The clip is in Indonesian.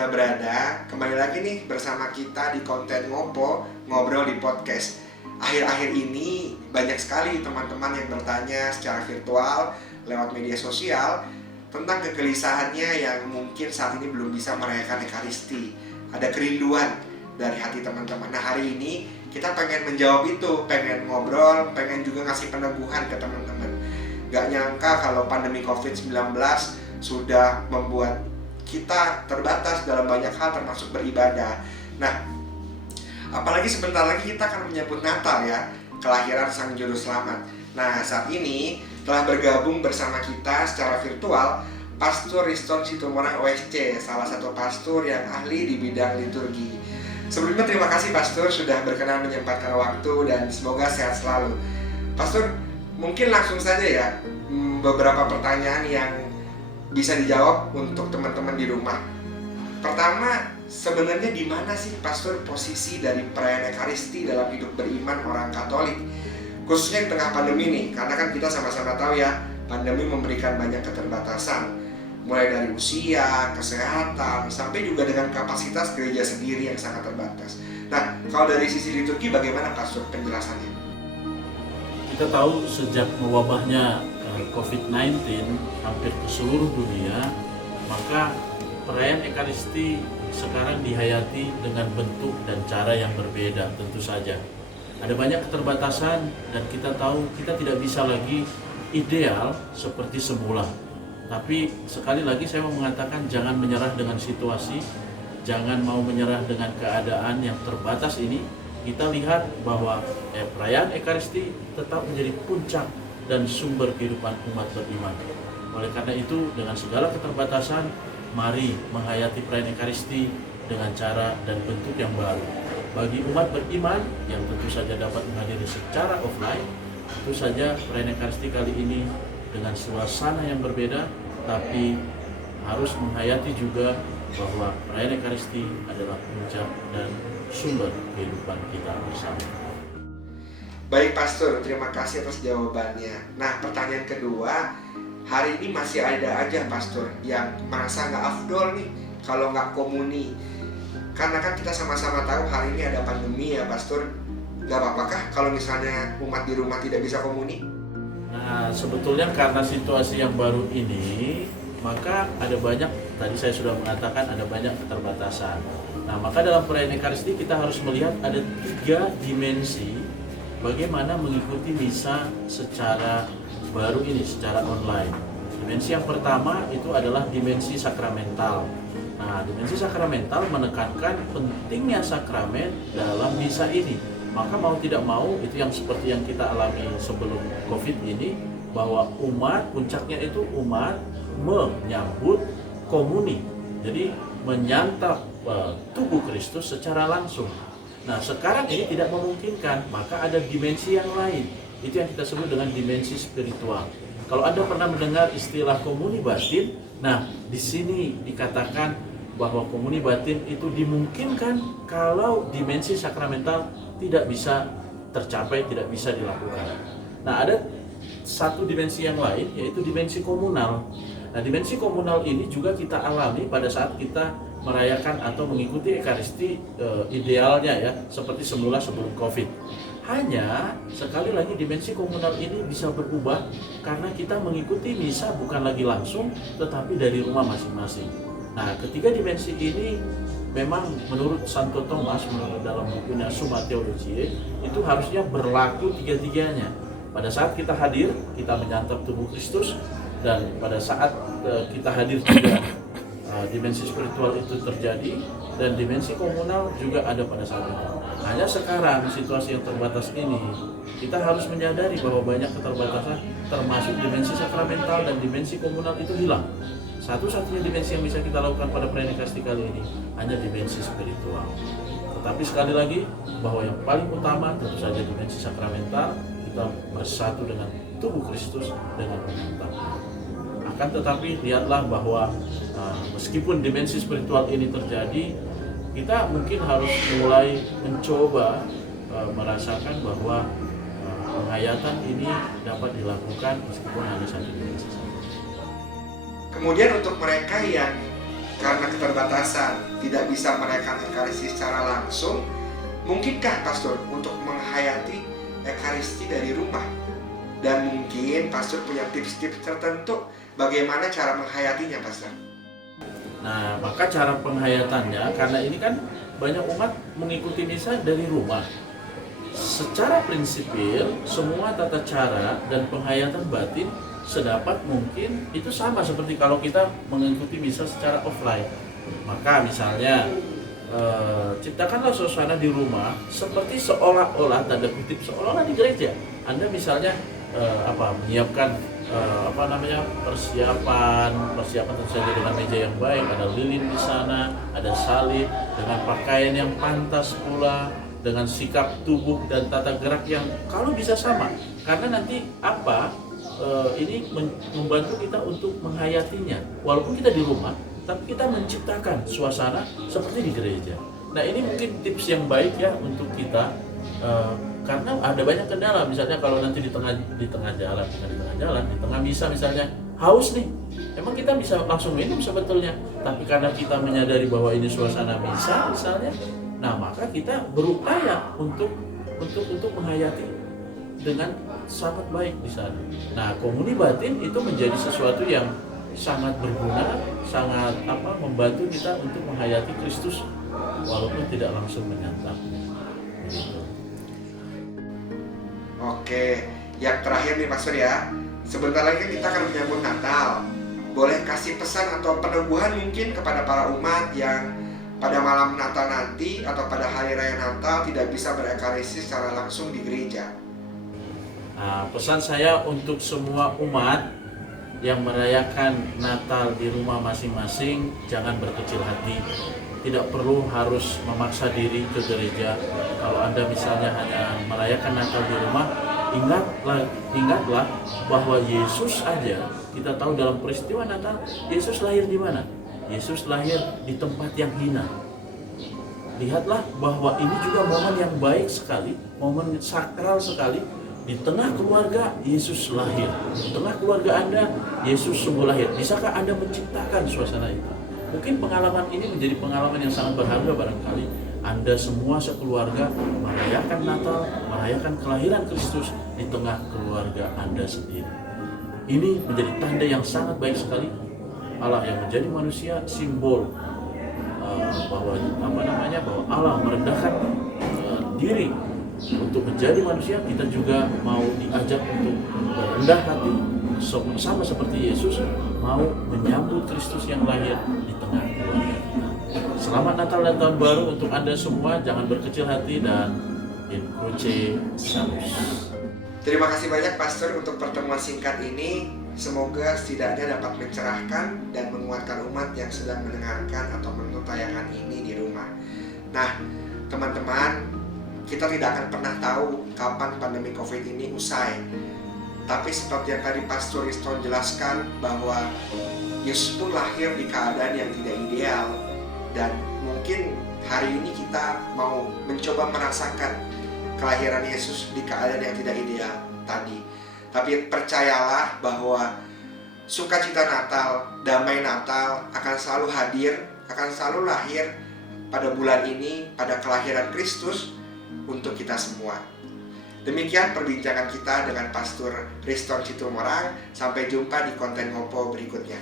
Anda berada, kembali lagi nih bersama kita di konten Ngopo, Ngobrol di Podcast. Akhir-akhir ini banyak sekali teman-teman yang bertanya secara virtual lewat media sosial tentang kegelisahannya yang mungkin saat ini belum bisa merayakan Ekaristi. Ada kerinduan dari hati teman-teman. Nah, hari ini kita pengen menjawab itu, pengen ngobrol, pengen juga ngasih peneguhan ke teman-teman. Gak nyangka kalau pandemi COVID-19 sudah membuat kita terbatas dalam banyak hal termasuk beribadah. Nah, apalagi sebentar lagi kita akan menyambut Natal ya, kelahiran Sang Juru Selamat. Nah, saat ini telah bergabung bersama kita secara virtual Pastor Riston Situmorang OSC, salah satu pastor yang ahli di bidang liturgi. Sebelumnya terima kasih Pastor sudah berkenan menyempatkan waktu dan semoga sehat selalu. Pastor, mungkin langsung saja ya beberapa pertanyaan yang bisa dijawab untuk teman-teman di rumah. Pertama, sebenarnya di mana sih Pastor posisi dari perayaan Ekaristi dalam hidup beriman orang Katolik? Khususnya di tengah pandemi nih, karena kan kita sama-sama tahu ya, pandemi memberikan banyak keterbatasan. Mulai dari usia, kesehatan, sampai juga dengan kapasitas gereja sendiri yang sangat terbatas. Nah, kalau dari sisi liturgi bagaimana Pastor penjelasannya? Kita tahu sejak mewabahnya COVID-19 hampir ke seluruh dunia, maka perayaan Ekaristi sekarang dihayati dengan bentuk dan cara yang berbeda tentu saja. Ada banyak keterbatasan dan kita tahu kita tidak bisa lagi ideal seperti semula. Tapi sekali lagi saya mau mengatakan jangan menyerah dengan situasi, jangan mau menyerah dengan keadaan yang terbatas ini. Kita lihat bahwa perayaan Ekaristi tetap menjadi puncak dan sumber kehidupan umat beriman. Oleh karena itu, dengan segala keterbatasan, mari menghayati perayaan Ekaristi dengan cara dan bentuk yang baru. Bagi umat beriman yang tentu saja dapat menghadiri secara offline, tentu saja perayaan Ekaristi kali ini dengan suasana yang berbeda, tapi harus menghayati juga bahwa perayaan Ekaristi adalah puncak dan sumber kehidupan kita bersama. Baik Pastor, terima kasih atas jawabannya. Nah, pertanyaan kedua, hari ini masih ada aja Pastor yang merasa nggak afdol nih kalau nggak komuni. Karena kan kita sama-sama tahu hari ini ada pandemi ya Pastor. Nggak apa-apakah kalau misalnya umat di rumah tidak bisa komuni? Nah, sebetulnya karena situasi yang baru ini, maka ada banyak, tadi saya sudah mengatakan ada banyak keterbatasan. Nah, maka dalam perayaan Ekaristi kita harus melihat ada 3 dimensi bagaimana mengikuti misa secara baru ini, secara online. Dimensi yang pertama itu adalah dimensi sakramental. Nah, dimensi sakramental menekankan pentingnya sakramen dalam misa ini. Maka mau tidak mau, itu yang seperti yang kita alami sebelum COVID ini, bahwa umat, puncaknya itu umat menyambut komuni. Jadi menyantap tubuh Kristus secara langsung. Nah, sekarang ini tidak memungkinkan, maka ada dimensi yang lain. Itu yang kita sebut dengan dimensi spiritual. Kalau Anda pernah mendengar istilah komuni batin, nah di sini dikatakan bahwa komuni batin itu dimungkinkan kalau dimensi sakramental tidak bisa tercapai, tidak bisa dilakukan. Nah, ada satu dimensi yang lain, yaitu dimensi komunal. Nah, dimensi komunal ini juga kita alami pada saat kita merayakan atau mengikuti Ekaristi idealnya ya, seperti semula sebelum COVID. Hanya sekali lagi dimensi komunal ini bisa berubah karena kita mengikuti misa bukan lagi langsung tetapi dari rumah masing-masing. Nah, ketiga dimensi ini memang menurut Santo Thomas, menurut dalam bukunya Summa Theologiae, itu harusnya berlaku tiga-tiganya. Pada saat kita hadir, kita menyantap tubuh Kristus, dan pada saat kita hadir juga dimensi spiritual itu terjadi, dan dimensi komunal juga ada pada saat itu. Hanya sekarang situasi yang terbatas ini, kita harus menyadari bahwa banyak keterbatasan termasuk dimensi sakramental dan dimensi komunal itu hilang. Satu-satunya dimensi yang bisa kita lakukan pada perayaan Ekaristi kali ini hanya dimensi spiritual. Tetapi sekali lagi, bahwa yang paling utama tentu saja dimensi sakramental, kita bersatu dengan tubuh Kristus dengan menyantapnya. Akan tetapi lihatlah bahwa meskipun dimensi spiritual ini terjadi, kita mungkin harus mulai mencoba merasakan bahwa penghayatan ini dapat dilakukan meskipun hanya satu dimensi saja. Kemudian untuk mereka yang karena keterbatasan tidak bisa merayakan Ekaristi secara langsung, mungkinkah Pastor untuk menghayati Ekaristi dari rumah? Dan mungkin Pastor punya tips-tips tertentu bagaimana cara menghayatinya, Pastor? Nah, maka cara penghayatannya, karena ini kan banyak umat mengikuti misa dari rumah. Secara prinsipil, semua tata cara dan penghayatan batin sedapat mungkin itu sama seperti kalau kita mengikuti misa secara offline. Maka misalnya ciptakanlah suasana di rumah seperti seolah-olah, tanda kutip, seolah-olah di gereja. Anda misalnya menyiapkan persiapan tentu saja dengan meja yang baik, ada lilin di sana, ada salib, dengan pakaian yang pantas pula, dengan sikap tubuh dan tata gerak yang kalau bisa sama, karena nanti ini membantu kita untuk menghayatinya. Walaupun kita di rumah, tapi kita menciptakan suasana seperti di gereja. Nah, ini mungkin tips yang baik ya untuk kita, karena ada banyak kendala. Misalnya kalau nanti di tengah jalan, di tengah misa misalnya haus nih, emang kita bisa langsung minum sebetulnya. Tapi karena kita menyadari bahwa ini suasana misa misalnya, nah maka kita berupaya untuk menghayati dengan sangat baik di sana. Nah, komuni batin itu menjadi sesuatu yang sangat berguna, sangat membantu kita untuk menghayati Kristus walaupun tidak langsung menyantapnya. Oke, yang terakhir nih Pastor ya. Sebentar lagi kita akan menyambut Natal. Boleh kasih pesan atau peneguhan mungkin kepada para umat yang pada malam Natal nanti atau pada hari raya Natal tidak bisa berekaristi secara langsung di gereja. Nah, pesan saya untuk semua umat yang merayakan Natal di rumah masing-masing, jangan berkecil hati. Tidak perlu harus memaksa diri ke gereja. Kalau Anda misalnya hanya merayakan Natal di rumah, ingatlah bahwa Yesus aja, kita tahu dalam peristiwa Natal, Yesus lahir di mana? Yesus lahir di tempat yang hina. Lihatlah bahwa ini juga momen yang baik sekali, momen sakral sekali. Di tengah keluarga, Yesus lahir. Di tengah keluarga Anda, Yesus sungguh lahir. Bisakah Anda menciptakan suasana itu? Mungkin pengalaman ini menjadi pengalaman yang sangat berharga barangkali. Anda semua sekeluarga merayakan Natal, merayakan kelahiran Kristus di tengah keluarga Anda sendiri. Ini menjadi tanda yang sangat baik sekali. Allah yang menjadi manusia, simbol bahwa Allah merendahkan diri untuk menjadi manusia. Kita juga mau diajak untuk berendah hati sama seperti Yesus, mau menyambut Kristus yang lahir di tengah keluarga. Selamat Natal dan Tahun Baru untuk Anda semua. Jangan berkecil hati dan in cruce salus. Terima kasih banyak Pastor untuk pertemuan singkat ini. Semoga setidaknya dapat mencerahkan dan menguatkan umat yang sedang mendengarkan atau menonton tayangan ini di rumah. Nah, teman-teman, kita tidak akan pernah tahu kapan pandemi COVID ini usai. Tapi seperti yang tadi Pastor Riston jelaskan, bahwa Yesus pun lahir di keadaan yang tidak ideal. Dan mungkin hari ini kita mau mencoba merasakan kelahiran Yesus di keadaan yang tidak ideal tadi. Tapi percayalah bahwa sukacita Natal, damai Natal akan selalu hadir, akan selalu lahir pada bulan ini, pada kelahiran Kristus untuk kita semua. Demikian perbincangan kita dengan Pastor Riston Citumorang. Sampai jumpa di konten Ngopo berikutnya.